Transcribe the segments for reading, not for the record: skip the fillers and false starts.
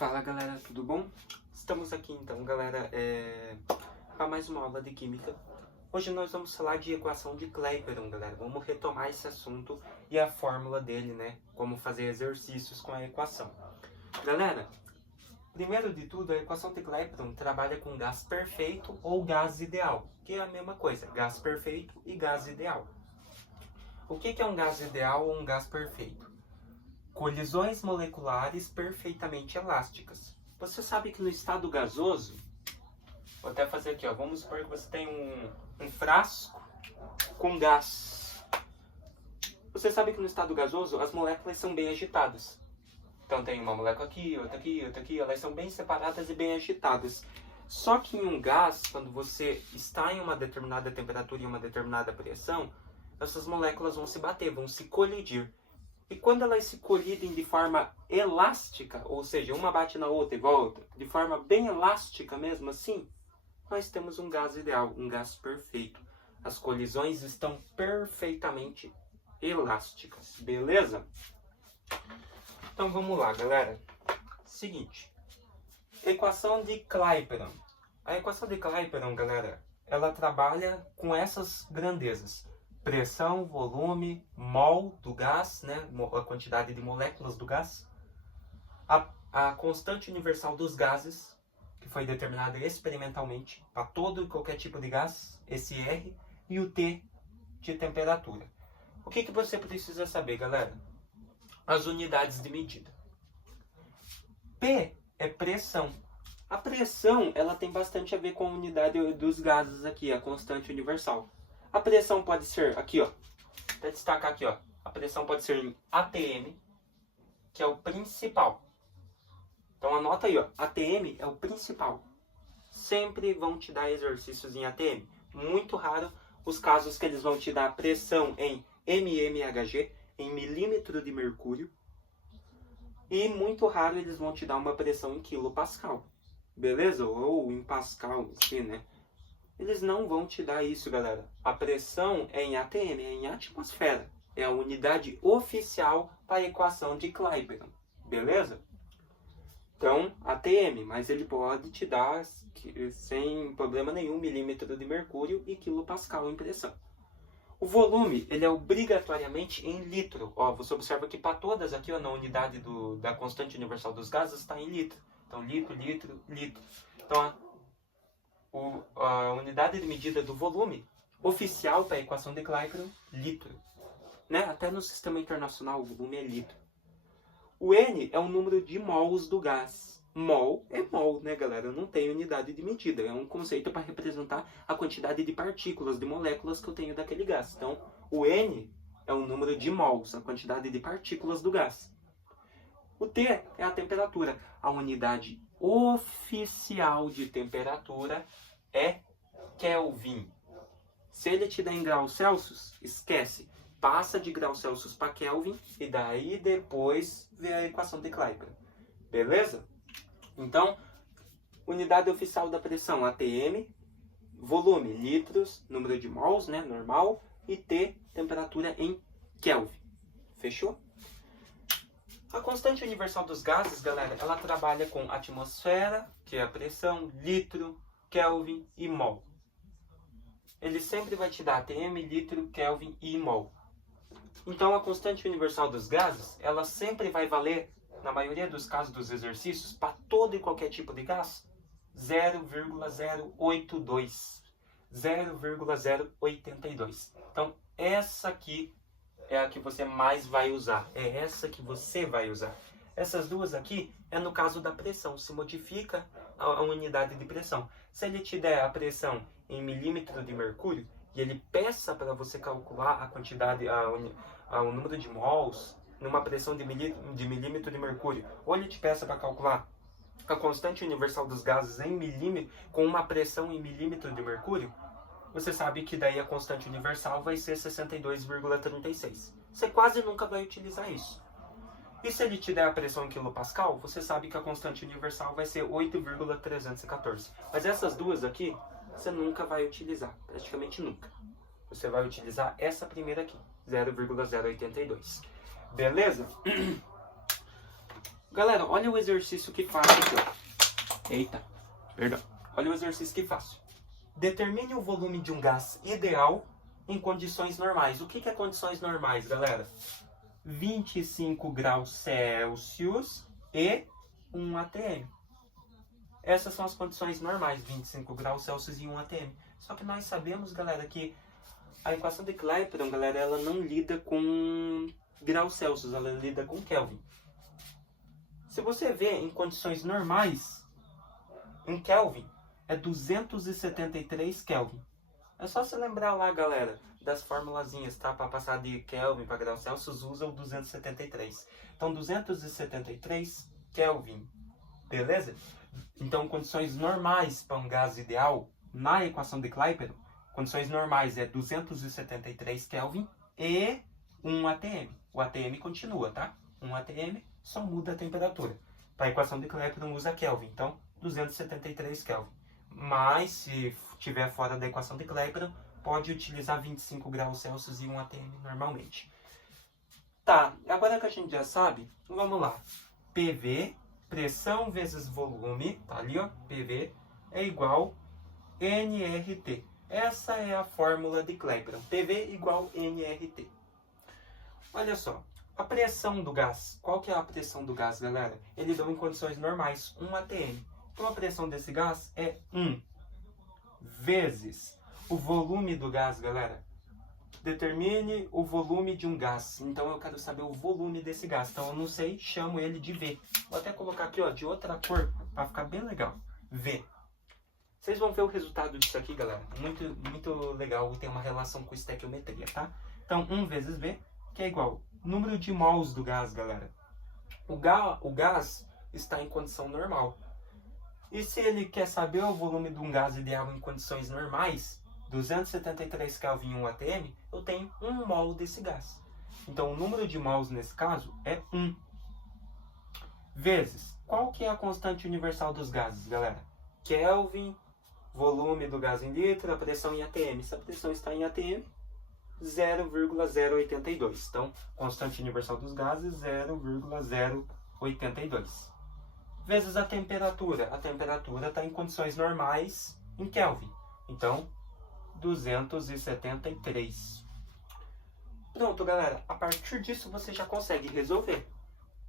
Fala galera, tudo bom? Estamos aqui então galera, para mais uma aula de Química. Hoje nós vamos falar de equação de Clapeyron, galera. Vamos retomar esse assunto e a fórmula dele, né? Como fazer exercícios com a equação. Galera, primeiro de tudo, a equação de Clapeyron trabalha com gás perfeito ou gás ideal, que é a mesma coisa, gás perfeito e gás ideal. O que é um gás ideal ou um gás perfeito? Colisões moleculares perfeitamente elásticas. Você sabe que no estado gasoso, vou até fazer aqui, ó, vamos supor que você tem um frasco com gás. Você sabe que no estado gasoso as moléculas são bem agitadas. Então tem uma molécula aqui, outra aqui, outra aqui, elas são bem separadas e bem agitadas. Só que em um gás, quando você está em uma determinada temperatura e uma determinada pressão, essas moléculas vão se bater, vão se colidir. E quando elas se colidem de forma elástica, ou seja, uma bate na outra e volta, de forma bem elástica mesmo assim, nós temos um gás ideal, um gás perfeito. As colisões estão perfeitamente elásticas, beleza? Então vamos lá, galera. Seguinte, equação de Clapeyron. A equação de Clapeyron, galera, ela trabalha com essas grandezas. Pressão, volume, mol do gás, né? A quantidade de moléculas do gás. A constante universal dos gases, que foi determinada experimentalmente para todo e qualquer tipo de gás, esse R, e o T de temperatura. O que você precisa saber, galera? As unidades de medida. P é pressão. A pressão, ela tem bastante a ver com a unidade dos gases aqui, a constante universal. A pressão pode ser, aqui ó, para destacar aqui ó, a pressão pode ser em ATM, que é o principal. Então anota aí ó, ATM é o principal. Sempre vão te dar exercícios em ATM. Muito raro os casos que eles vão te dar pressão em mmHg, em milímetro de mercúrio. E muito raro eles vão te dar uma pressão em quilopascal. Beleza? Ou em pascal, assim, né? Eles não vão te dar isso, galera. A pressão é em ATM, é em atmosfera. É a unidade oficial para a equação de Clapeyron. Beleza? Então, ATM, mas ele pode te dar, sem problema nenhum, milímetro de mercúrio e quilopascal em pressão. O volume, ele é obrigatoriamente em litro. Ó, você observa que para todas aqui, ó, na unidade da constante universal dos gases, está em litro. Então, litro, litro, litro. Então, a unidade de medida do volume oficial para a equação de Clapeyron, litro. Né? Até no sistema internacional o volume é litro. O N é o número de mols do gás. Mol é mol, né, galera? Não tem unidade de medida. É um conceito para representar a quantidade de partículas, de moléculas que eu tenho daquele gás. Então, o N é o número de mols, a quantidade de partículas do gás. O T é a temperatura. A unidade oficial de temperatura é Kelvin. Se ele te der em graus Celsius, esquece. Passa de graus Celsius para Kelvin e daí depois vê a equação de Clapeyron. Beleza? Então, unidade oficial da pressão, ATM. Volume, litros. Número de mols, né? Normal. E T, temperatura em Kelvin. Fechou? A constante universal dos gases, galera, ela trabalha com atmosfera, que é a pressão, litro, Kelvin e mol. Ele sempre vai te dar ATM, litro, Kelvin e mol. Então, a constante universal dos gases, ela sempre vai valer, na maioria dos casos dos exercícios, para todo e qualquer tipo de gás, 0,082. 0,082. Então, essa aqui é a que você mais vai usar. É essa que você vai usar. Essas duas aqui é no caso da pressão. Se modifica a unidade de pressão. Se ele te der a pressão em milímetro de mercúrio e ele peça para você calcular a quantidade, o número de mols numa pressão de milímetro de mercúrio, ou ele te peça para calcular a constante universal dos gases em milímetro com uma pressão em milímetro de mercúrio, você sabe que daí a constante universal vai ser 62,36. Você quase nunca vai utilizar isso. E se ele te der a pressão em quilopascal, você sabe que a constante universal vai ser 8,314. Mas essas duas aqui, você nunca vai utilizar, praticamente nunca. Você vai utilizar essa primeira aqui, 0,082. Beleza? Galera, olha o exercício que faço aqui, ó. Eita, perdão. Olha o exercício que faço. Determine o volume de um gás ideal em condições normais. O que é condições normais, galera? 25 graus Celsius e 1 atm. Essas são as condições normais, 25 graus Celsius e 1 atm. Só que nós sabemos, galera, que a equação de Clapeyron, galera, ela não lida com graus Celsius, ela lida com Kelvin. Se você vê em condições normais, em Kelvin, é 273 Kelvin. É só se lembrar lá, galera, das formulazinhas, tá? Para passar de Kelvin para graus Celsius, usa o 273. Então, 273 Kelvin. Beleza? Então, condições normais para um gás ideal, na equação de Clapeyron, condições normais é 273 Kelvin e 1 atm. O atm continua, tá? 1 atm só muda a temperatura. Para a equação de Clapeyron usa Kelvin, então 273 Kelvin. Mas se estiver fora da equação de Clapeyron, pode utilizar 25 graus Celsius e 1 atm normalmente. Tá, agora que a gente já sabe, vamos lá. PV, pressão vezes volume, tá ali ó, PV é igual nRT. Essa é a fórmula de Clapeyron. PV igual nRT. Olha só, a pressão do gás. Qual que é a pressão do gás, galera? Ele deu em condições normais, 1 atm. Então a pressão desse gás é 1 vezes o volume do gás, galera. Determine o volume de um gás. Então eu quero saber o volume desse gás. Então eu não sei, chamo ele de V. Vou até colocar aqui ó, de outra cor, para ficar bem legal. V. Vocês vão ver o resultado disso aqui, galera. Muito legal, tem uma relação com estequiometria, tá? Então 1 vezes V, que é igual número de mols do gás, galera. O gás está em condição normal. E se ele quer saber o volume de um gás ideal em condições normais, 273 Kelvin 1 atm, eu tenho 1 mol desse gás. Então o número de mols nesse caso é 1. Vezes, qual que é a constante universal dos gases, galera? Kelvin, volume do gás em litro, a pressão em atm. Se a pressão está em atm, 0,082. Então, constante universal dos gases, 0,082. Vezes a temperatura. A temperatura está em condições normais em Kelvin. Então, 273. Pronto, galera. A partir disso, você já consegue resolver.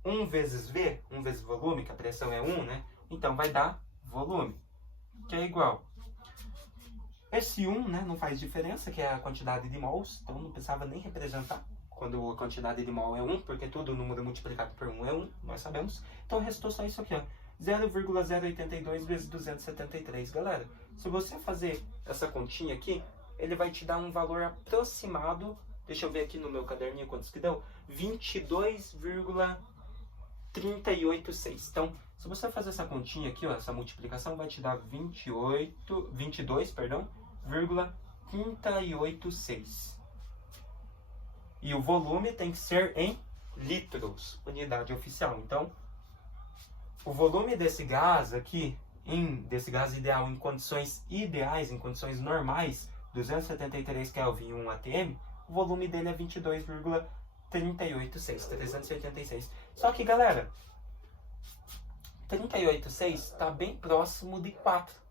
1 vezes V, 1 vezes volume, que a pressão é 1, né? Então, vai dar volume, que é igual. Esse 1, né, não faz diferença, que é a quantidade de mols. Então, não precisava nem representar quando a quantidade de mol é 1, porque todo número multiplicado por 1 é 1, nós sabemos. Então, restou só isso aqui, ó. 0,082 vezes 273. Galera, se você fazer essa continha aqui, ele vai te dar um valor aproximado. Deixa eu ver aqui no meu caderninho quantos que deu. 22,386. Então, se você fazer essa continha aqui, ó, essa multiplicação, vai te dar 22,386. E o volume tem que ser em litros, unidade oficial. Então, o volume desse gás aqui, desse gás ideal em condições ideais, em condições normais, 273 Kelvin e 1 atm, o volume dele é 22,386, 386. Só que, galera, 386 está bem próximo de 4.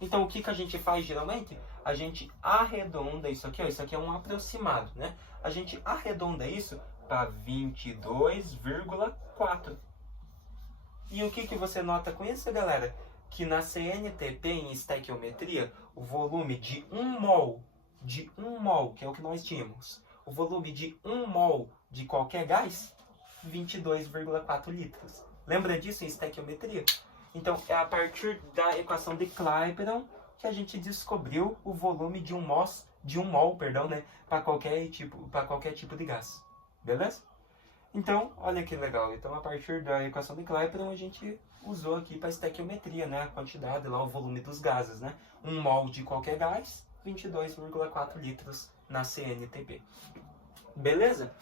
Então, o que a gente faz geralmente? A gente arredonda isso aqui, ó. Isso aqui é um aproximado, né? A gente arredonda isso para 22,4. E o que você nota com isso, galera? Que na CNTP, em estequiometria, o volume de 1 mol, que é o que nós tínhamos, o volume de 1 mol de qualquer gás, 22,4 litros. Lembra disso em estequiometria? Então, é a partir da equação de Clapeyron que a gente descobriu o volume de um mol, né, para qualquer tipo de gás. Beleza? Então, olha que legal. Então, a partir da equação de Clapeyron, a gente usou aqui para estequiometria, né, a quantidade lá, o volume dos gases, né? 1 mol de qualquer gás, 22,4 litros na CNTP. Beleza?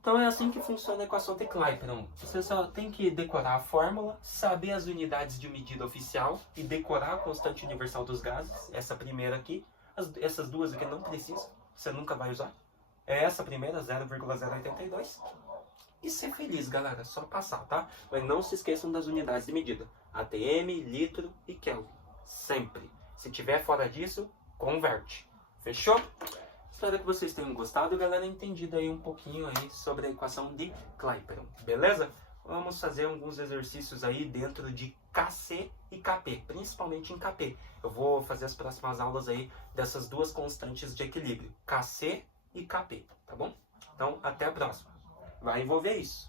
Então é assim que funciona a equação de Clapeyron. Você só tem que decorar a fórmula, saber as unidades de medida oficial e decorar a constante universal dos gases. Essa primeira aqui, essas duas aqui não precisa, você nunca vai usar. É essa primeira, 0,082. e ser feliz, galera. Só passar, tá? Mas não se esqueçam das unidades de medida. ATM, litro e Kelvin. Sempre. Se tiver fora disso, converte. Fechou? Espero que vocês tenham gostado, galera, entendido aí um pouquinho aí sobre a equação de Clapeyron, beleza? Vamos fazer alguns exercícios aí dentro de KC e KP, principalmente em KP. Eu vou fazer as próximas aulas aí dessas duas constantes de equilíbrio, KC e KP, tá bom? Então, até a próxima. Vai envolver isso.